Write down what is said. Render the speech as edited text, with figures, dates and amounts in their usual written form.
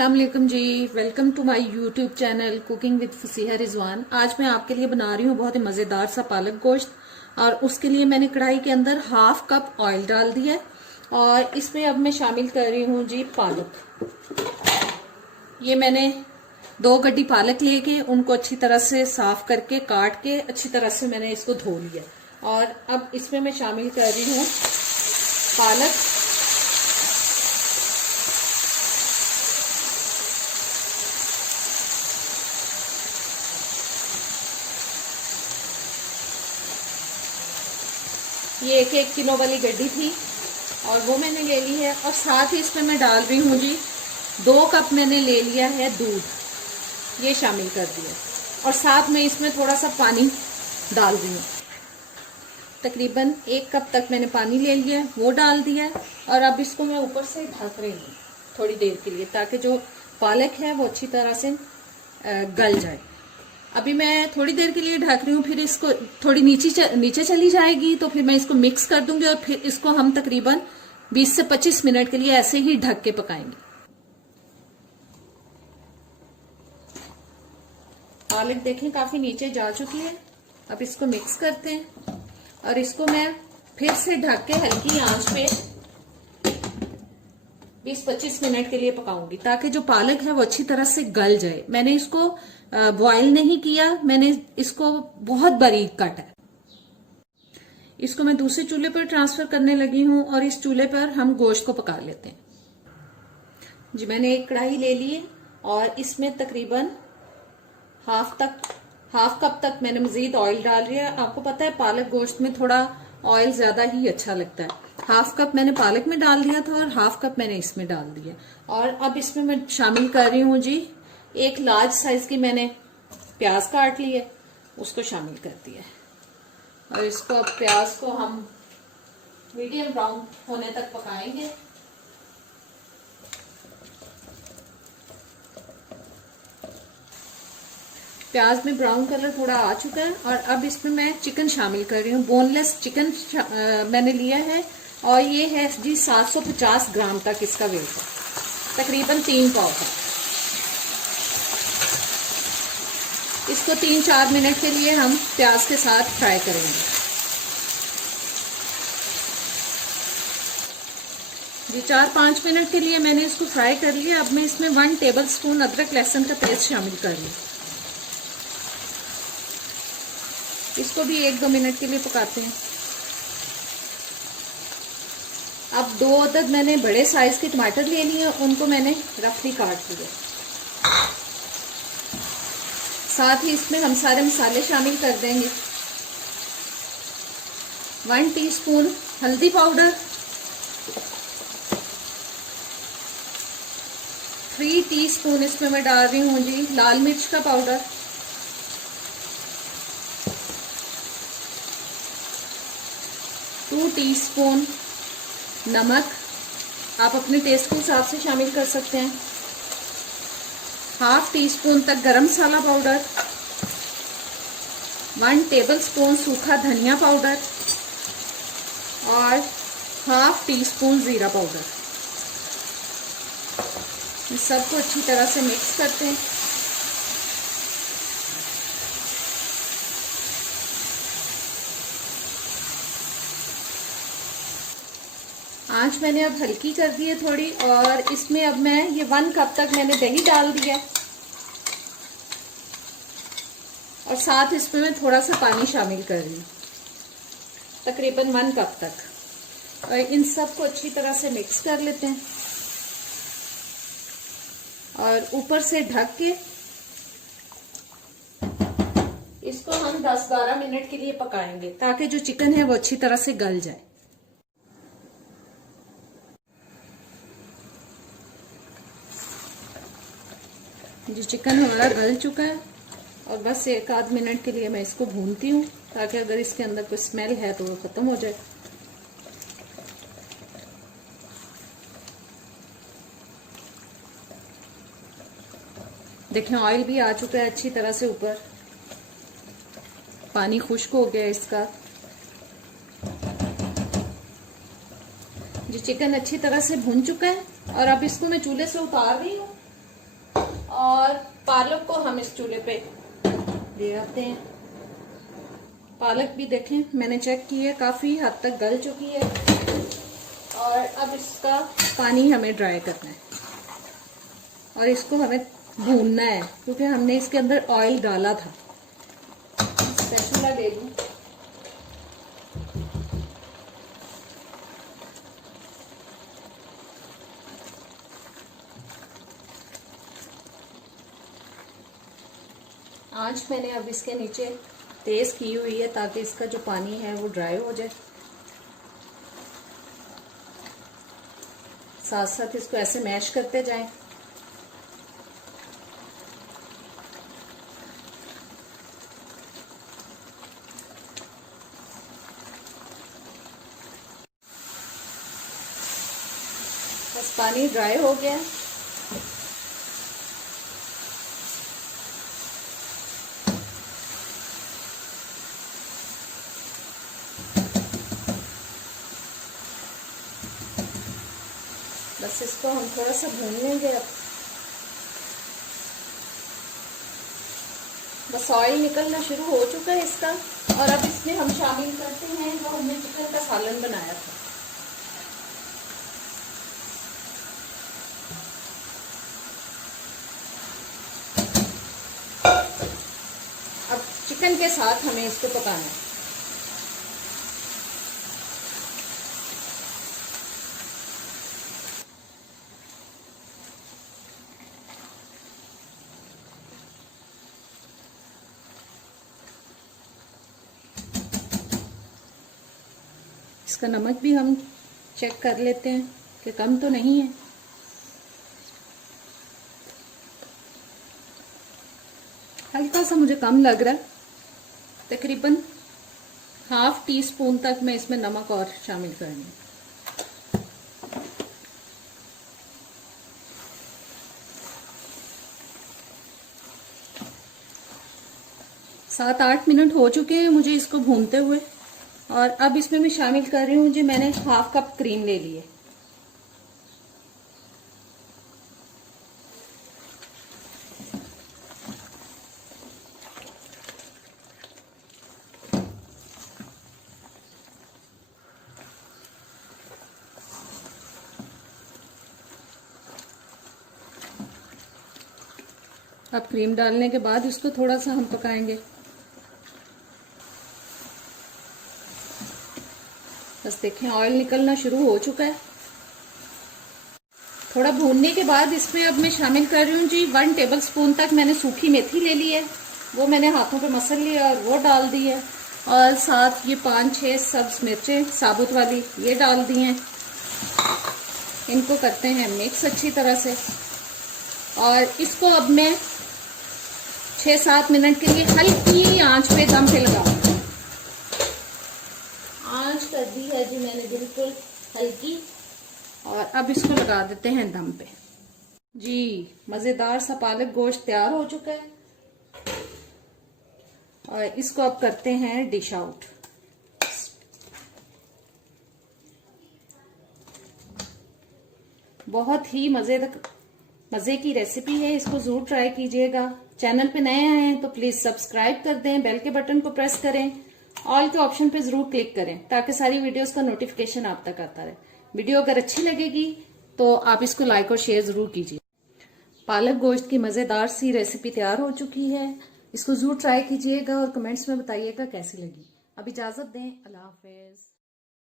अस्सलाम वालेकुम जी। Welcome to my YouTube channel cooking with Fasiha Rizwan. आज मैं आपके लिए बना रही हूँ बहुत ही मज़ेदार सा पालक गोश्त। और उसके लिए मैंने कढ़ाई के अंदर हाफ कप ऑयल डाल दिया है और इसमें अब मैं शामिल कर रही हूँ जी पालक। ये मैंने 2 गड्डी पालक लेके उनको अच्छी तरह से साफ करके काट के अच्छी तरह से मैंने इसको धो लिया। और अब इसमें मैं शामिल कर रही हूँ पालक। ये 1-1 किलो वाली गड्डी थी और वो मैंने ले ली है। और साथ ही इसमें मैं डाल रही हूँ जी 2 कप मैंने ले लिया है दूध, ये शामिल कर दिया। और साथ में इसमें थोड़ा सा पानी डाल रही हूँ, तकरीबन 1 कप तक मैंने पानी ले लिया है, वो डाल दिया है। और अब इसको मैं ऊपर से ढक रही हूँ थोड़ी देर के लिए, ताकि जो पालक है वो अच्छी तरह से गल जाए। अभी मैं थोड़ी देर के लिए ढक रही हूँ, फिर इसको थोड़ी नीचे चली जाएगी तो फिर मैं इसको मिक्स कर दूंगी और फिर इसको हम तकरीबन 20 से 25 मिनट के लिए ऐसे ही ढक के पकाएंगे। पालक देखें काफी नीचे जा चुकी है। अब इसको मिक्स करते हैं और इसको मैं फिर से ढक के हल्की आंच पे 20-25 मिनट के लिए पकाऊंगी, ताकि जो पालक है वो अच्छी तरह से गल जाए। मैंने इसको बॉईल नहीं किया, मैंने इसको बहुत बारीक काटा है। इसको मैं दूसरे चूल्हे पर ट्रांसफर करने लगी हूं और इस चूल्हे पर हम गोश्त को पका लेते हैं जी। मैंने एक कढ़ाई ले ली है और इसमें तकरीबन हाफ कप तक मैंने मजीद ऑयल डाल रही है। आपको पता है पालक गोश्त में थोड़ा ऑयल ज्यादा ही अच्छा लगता है। हाफ कप मैंने पालक में डाल दिया था और हाफ कप मैंने इसमें डाल दिया। और अब इसमें मैं शामिल कर रही हूँ जी 1 लार्ज साइज की मैंने प्याज काट ली है, उसको शामिल कर दिया। और इसको अब प्याज को हम मीडियम ब्राउन होने तक पकाएंगे। प्याज में ब्राउन कलर थोड़ा आ चुका है और अब इसमें मैं चिकन शामिल कर रही हूँ। बोनलेस चिकन मैंने लिया है और ये है जी 750 ग्राम तक इसका वेट है, तकरीबन 3 पाव है। इसको 3-4 मिनट के लिए हम प्याज के साथ फ्राई करेंगे जी। 4-5 मिनट के लिए मैंने इसको फ्राई कर लिया। अब मैं इसमें 1 टेबल स्पून अदरक लहसुन का पेस्ट शामिल कर रही हूँ। इसको भी 1-2 मिनट के लिए पकाते हैं। अब 2 अदद मैंने बड़े साइज के टमाटर ले लिए, उनको मैंने रफली काट लिया। साथ ही इसमें हम सारे मसाले शामिल कर देंगे। 1 टीस्पून हल्दी पाउडर, 3 टीस्पून इसमें मैं डाल रही हूँ जी लाल मिर्च का पाउडर, 2 टीस्पून नमक, आप अपने टेस्ट के हिसाब से शामिल कर सकते हैं। हाफ टीस्पून तक गरम मसाला पाउडर, 1 टेबलस्पून सूखा धनिया पाउडर और हाफ टीस्पून जीरा पाउडर। इस सबको अच्छी तरह से मिक्स करते हैं। आंच मैंने अब हल्की कर दी है थोड़ी और इसमें अब मैं ये 1 कप तक मैंने दही डाल दिया और साथ इसमें मैं थोड़ा सा पानी शामिल कर रही हूँ, तकरीबन 1 कप तक। और इन सबको अच्छी तरह से मिक्स कर लेते हैं और ऊपर से ढक के इसको हम 10-12 मिनट के लिए पकाएंगे, ताकि जो चिकन है वो अच्छी तरह से गल जाए। जी चिकन हमारा गल चुका है और बस 1-आध मिनट के लिए मैं इसको भूनती हूँ, ताकि अगर इसके अंदर कोई स्मेल है तो वो खत्म हो जाए। देखें ऑयल भी आ चुका है अच्छी तरह से ऊपर, पानी खुश्क हो गया इसका। जी चिकन अच्छी तरह से भुन चुका है और अब इसको मैं चूल्हे से उतार रही हूँ और पालक को हम इस चूल्हे पे दे आते हैं। पालक भी देखें मैंने चेक की है, काफी हद तक गल चुकी है। और अब इसका पानी हमें ड्राई करना है और इसको हमें भूनना है, क्योंकि हमने इसके अंदर ऑयल डाला था। स्पैचुला ले लूं। आंच मैंने अब इसके नीचे तेज की हुई है ताकि इसका जो पानी है वो ड्राई हो जाए। साथ साथ इसको ऐसे मैश करते जाएं। बस पानी ड्राई हो गया। बस इसको हम थोड़ा सा भून लेंगे। अब बस ऑयल निकलना शुरू हो चुका है इसका। और अब इसमें हम शामिल करते हैं जो हमने चिकन का सालन बनाया था। अब चिकन के साथ हमें इसको पकाना है। इसका नमक भी हम चेक कर लेते हैं कि कम तो नहीं है। हल्का सा मुझे कम लग रहा है। तकरीबन ½ टीस्पून तक मैं इसमें नमक और शामिल करूंगी। 7-8 मिनट हो चुके हैं मुझे इसको भूनते हुए। और अब इसमें मैं शामिल कर रही हूँ, जी मैंने ½ कप क्रीम ले ली है। अब क्रीम डालने के बाद इसको थोड़ा सा हम पकाएंगे। बस देखें ऑयल निकलना शुरू हो चुका है। थोड़ा भूनने के बाद इसमें अब मैं शामिल कर रही हूँ जी 1 टेबलस्पून तक मैंने सूखी मेथी ले ली है। वो मैंने हाथों पे मसल लिया और वो डाल दी है। और साथ ये 5-6 सब्ज मिर्चें साबुत वाली ये डाल दी हैं। इनको करते हैं मिक्स अच्छी तरह से। और इसको अब मैं 6-7 मिनट के लिए हल्की आंच पे दम पे लगाऊंगी। आंच कर दी है जी मैंने बिल्कुल हल्की। और अब इसको लगा देते हैं दम पे। जी मजेदार सा पालक गोश्त तैयार हो चुका है। और इसको अब करते हैं डिश आउट। बहुत ही मजे की रेसिपी है, इसको जरूर ट्राई कीजिएगा। चैनल पे नए आए हैं तो प्लीज सब्सक्राइब कर दें, बेल के बटन को प्रेस करें, ऑल के ऑप्शन पे जरूर क्लिक करें ताकि सारी वीडियोस का नोटिफिकेशन आप तक आता रहे। वीडियो अगर अच्छी लगेगी तो आप इसको लाइक और शेयर जरूर कीजिए। पालक गोश्त की मजेदार सी रेसिपी तैयार हो चुकी है। इसको जरूर ट्राई कीजिएगा और कमेंट्स में बताइएगा कैसी लगी। अब इजाजत दें, अल्लाह हाफिज।